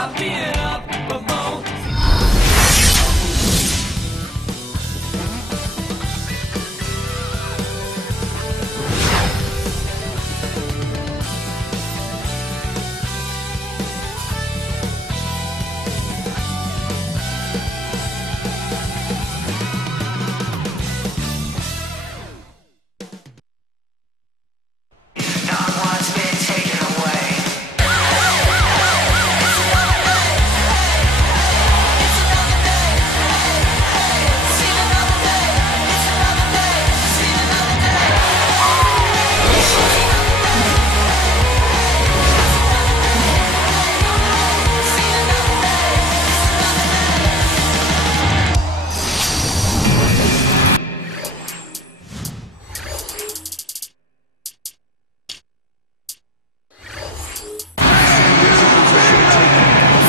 I've been up above.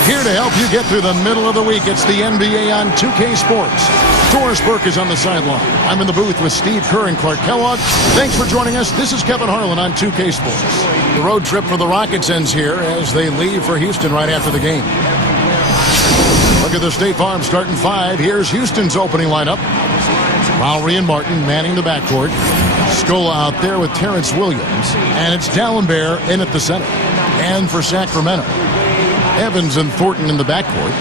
Here to help you get through the middle of the week, it's the NBA on 2K Sports. Doris Burke is on the sideline. I'm in the booth with Steve Kerr and Clark Kellogg. Thanks for joining us. This is Kevin Harlan on 2K Sports. The road trip for the Rockets ends here as they leave for Houston right after the game. Look at the State Farm starting five. Here's Houston's opening lineup. Lowry and Martin manning the backcourt. Scola out there with Terrence Williams. And it's Dallenberg in at the center. And for Sacramento, Evans and Thornton in the backcourt.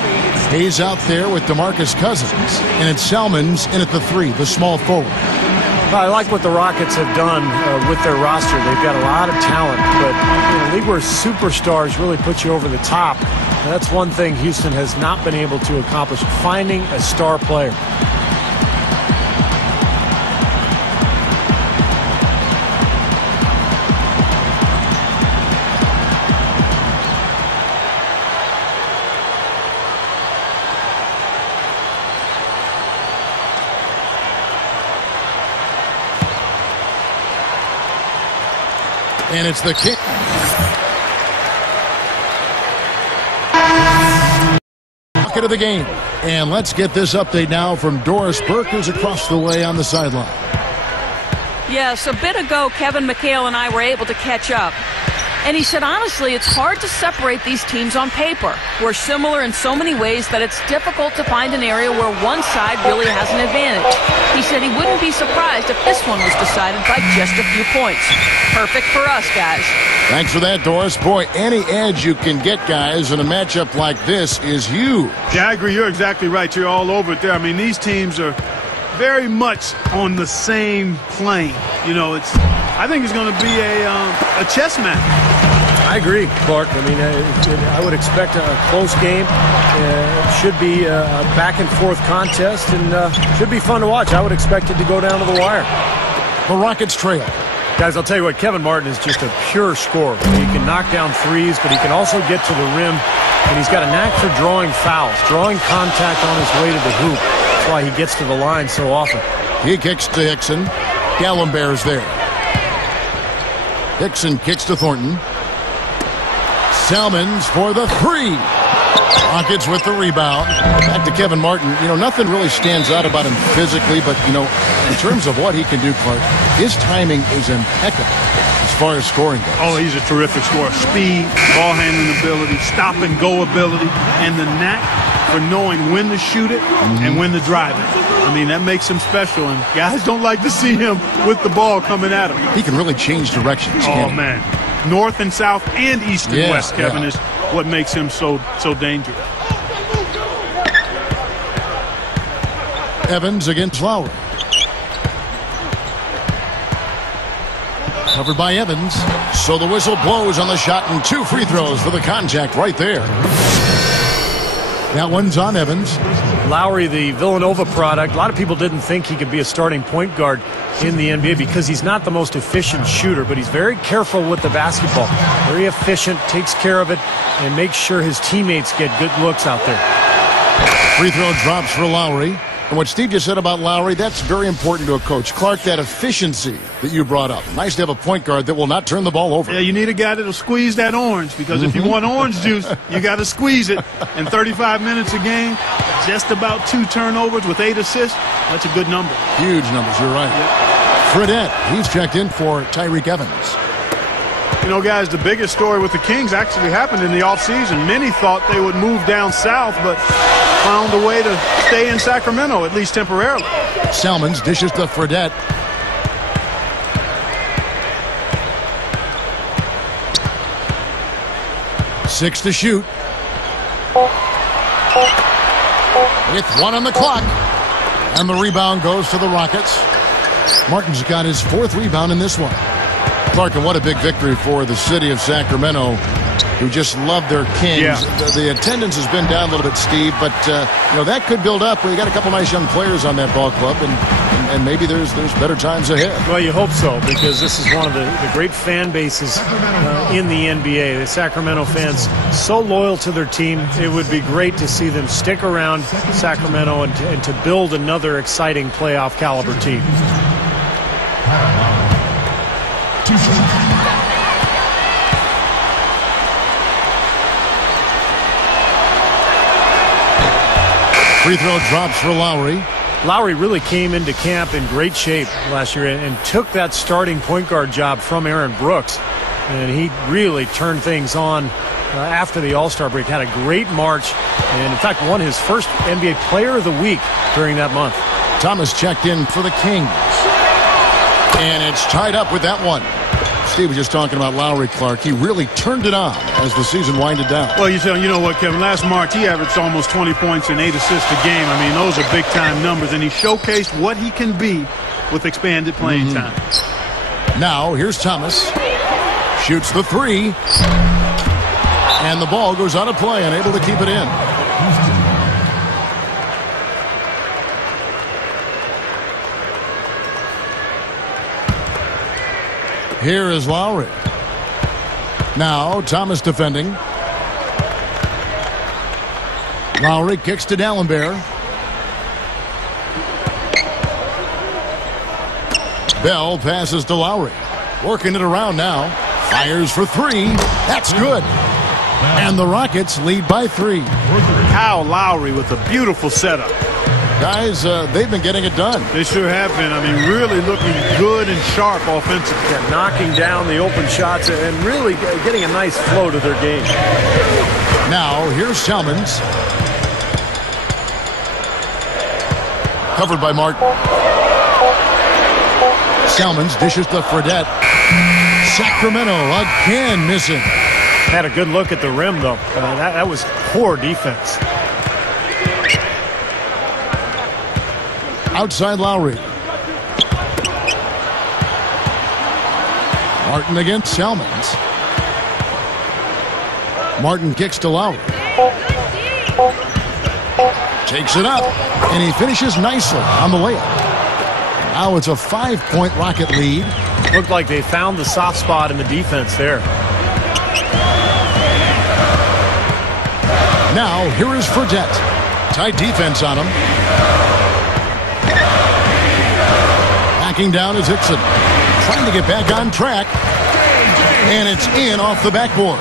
Hayes out there with DeMarcus Cousins. And it's Salmons in at the three, the small forward. I like what the Rockets have done with their roster. They've got a lot of talent, but in a league where superstars really put you over the top, that's one thing Houston has not been able to accomplish, finding a star player. And it's the kick. Bucket of the game. And let's get this update now from Doris Burke, who's across the way on the sideline. Yes, a bit ago, Kevin McHale and I were able to catch up. And he said, honestly, it's hard to separate these teams on paper. We're similar in so many ways that it's difficult to find an area where one side really has an advantage. He said he wouldn't be surprised if this one was decided by just a few points. Perfect for us, guys. Thanks for that, Doris. Boy, any edge you can get, guys, in a matchup like this is huge. Yeah, I agree. You're exactly right. You're all over it there. I mean, these teams are very much on the same plane. You know, I think it's going to be a chess match. I agree, Clark. I mean, I would expect a close game. It should be a back-and-forth contest, and should be fun to watch. I would expect it to go down to the wire. The Rockets trail. Guys, I'll tell you what, Kevin Martin is just a pure scorer. He can knock down threes, but he can also get to the rim, and he's got a knack for drawing fouls, drawing contact on his way to the hoop. That's why he gets to the line so often. He kicks to Hickson. Gallenberg's there. Hickson kicks to Thornton. Salmons for the three. Rockets with the rebound. Back to Kevin Martin. You know, nothing really stands out about him physically, but, you know, in terms of what he can do, Clark, his timing is impeccable as far as scoring goes. Oh, he's a terrific scorer. Speed, ball handling ability, stop and go ability, and the knack for knowing when to shoot it and when to drive it. I mean, that makes him special, and guys don't like to see him with the ball coming at him. He can really change directions. Oh, man. North and south and east and west, Kevin, is what makes him so dangerous. Evans against Lowry. Covered by Evans. So the whistle blows on the shot, and 2 free throws for the contact right there. That one's on Evans. Lowry, the Villanova product, a lot of people didn't think he could be a starting point guard in the NBA because he's not the most efficient shooter, but he's very careful with the basketball. Very efficient, takes care of it, and makes sure his teammates get good looks out there. Free throw drops for Lowry. And what Steve just said about Lowry, that's very important to a coach. Clark, that efficiency that you brought up. Nice to have a point guard that will not turn the ball over. Yeah, you need a guy that will squeeze that orange, because if you want orange juice, you got to squeeze it. In 35 minutes a game, just about 2 turnovers with 8 assists. That's a good number. Huge numbers, you're right. Yep. Fredette, he's checked in for Tyreek Evans. You know, guys, the biggest story with the Kings actually happened in the offseason. Many thought they would move down south, but found a way to stay in Sacramento, at least temporarily. Salmons dishes to Fredette. Six to shoot. With 1 on the clock. And the rebound goes to the Rockets. Martin's got his 4th rebound in this one. Clark, and what a big victory for the city of Sacramento, who just love their Kings. Yeah. The attendance has been down a little bit, Steve, but you know, that could build up. We got a couple nice young players on that ball club, and maybe there's better times ahead. Well, you hope so, because this is one of the great fan bases in the NBA. The Sacramento fans, so loyal to their team. It would be great to see them stick around Sacramento and to build another exciting playoff caliber team. Free throw drops for Lowry. Lowry really came into camp in great shape last year and took that starting point guard job from Aaron Brooks. And he really turned things on after the All-Star break. Had a great March and, in fact, won his first NBA Player of the Week during that month. Thomas checked in for the Kings. And it's tied up with that one. Steve was just talking about Lowry, Clark. He really turned it on as the season winded down. Well, you know what, Kevin? Last March, he averaged almost 20 points and 8 assists a game. I mean, those are big-time numbers, and he showcased what he can be with expanded playing time. Now, here's Thomas. Shoots the 3. And the ball goes out of play, unable to keep it in. Here is Lowry. Now Thomas defending. Lowry kicks to D'Alembert. Bell passes to Lowry. Working it around now. Fires for 3. That's good. And the Rockets lead by 3. Kyle Lowry with a beautiful setup. Guys, they've been getting it done. They sure have been. I mean, really looking good and sharp offensively. Yeah, knocking down the open shots and really getting a nice flow to their game. Now, here's Salmons. Covered by Martin. Salmons dishes to Fredette. Sacramento again missing. Had a good look at the rim, though. That was poor defense. Outside Lowry. Martin against Salmons. Martin kicks to Lowry. Takes it up, and he finishes nicely on the layup. Now it's a 5-point Rocket lead. Looked like they found the soft spot in the defense there. Now here is Fredette. Tight defense on him. Backing down is Hickson. Trying to get back on track. And it's in off the backboard.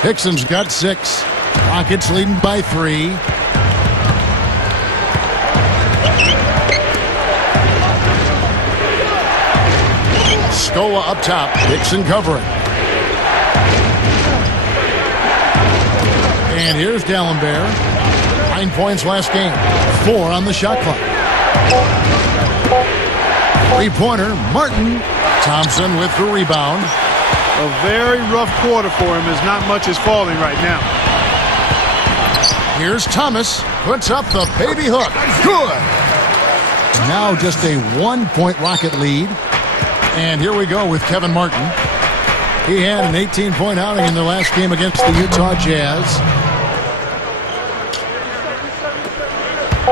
Hickson's got 6. Rockets leading by 3. Scola up top. Hickson covering. And here's D'Alembert. 9 points last game. 4 on the shot clock. 3-pointer, Martin. Thompson with the rebound. A very rough quarter for him as not much is falling right now. Here's Thomas. Puts up the baby hook. Good. Now just a 1-point Rocket lead. And here we go with Kevin Martin. He had an 18-point outing in the last game against the Utah Jazz.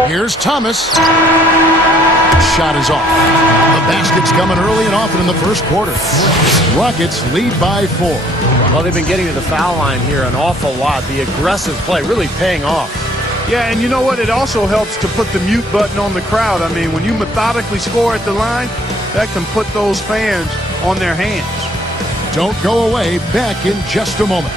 Here's Thomas. Shot is off. The basket's coming early and often in the first quarter. Rockets lead by 4. Well, they've been getting to the foul line here an awful lot. The aggressive play really paying off. Yeah, and you know what? It also helps to put the mute button on the crowd. I mean, when you methodically score at the line, that can put those fans on their hands. Don't go away. Back in just a moment.